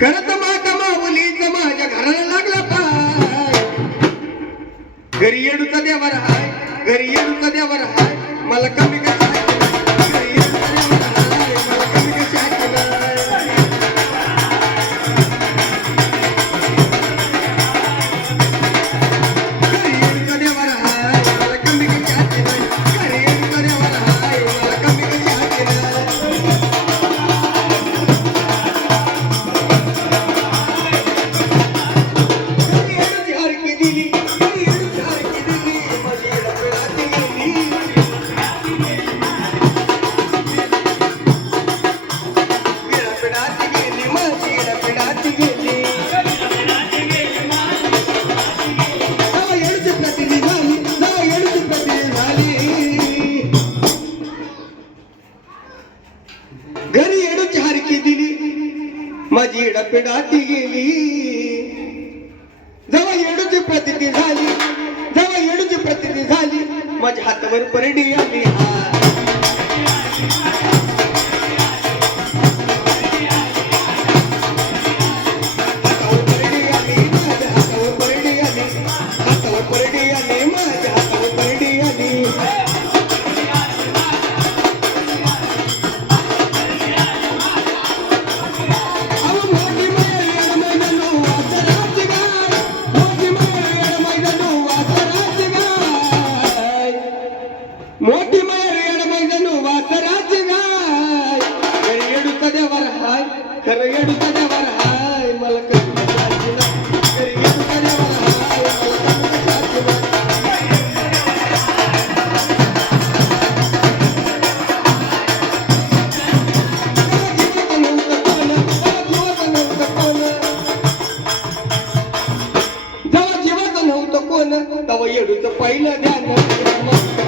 करत मा कमावली माझ्या घराला लागला पाय? घरी येडूचा देवर हाय घरी येडूचा देवर हाय मला कमी करायला कपिडाती गेली. जेव्हा येडूची प्रतिती झाली जेव्हा येडूची प्रतिती झाली माझ्या हातावर परडी आली. परडी आली हातावर परडी आली. हातावर परडी आली. మోటి ఎడ మైదను వాసరాజుగాయ్ కరియడు కదెవర్ హాయ్ కరియడు కదెవర్ హాయ్ మలక కరియడు కదెవర్ హాయ్ जीवाचं नव्हतं कोण तव येडूचं पहिलं ध्यान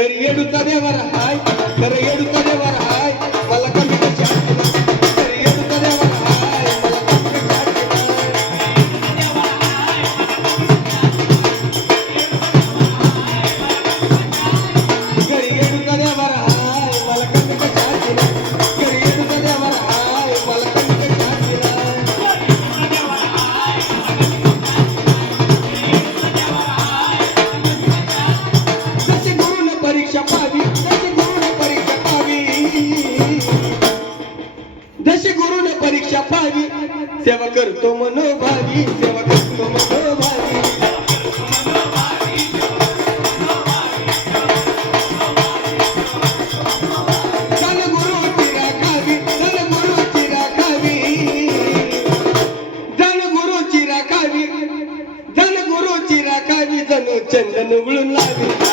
तर येडूचा देवर हाय तर येडूचा देवर हाय. येऊन परीक्षा पावी. सेवा करतो मनोभावी सेवा करतो मनोभावी. चंदन उघडून लागली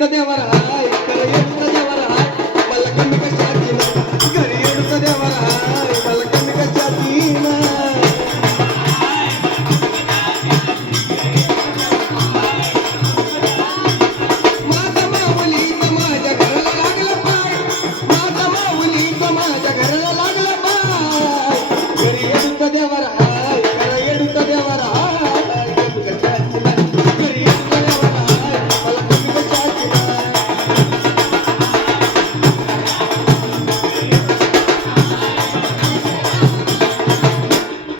येडत देवर हाय कर येडत मला कमी कशाची ना कर येडत देवर मला कमी कशाची ना माझा माऊली माझ्या घराला लागला पाय. माझा माऊली माझ्या घराला लागला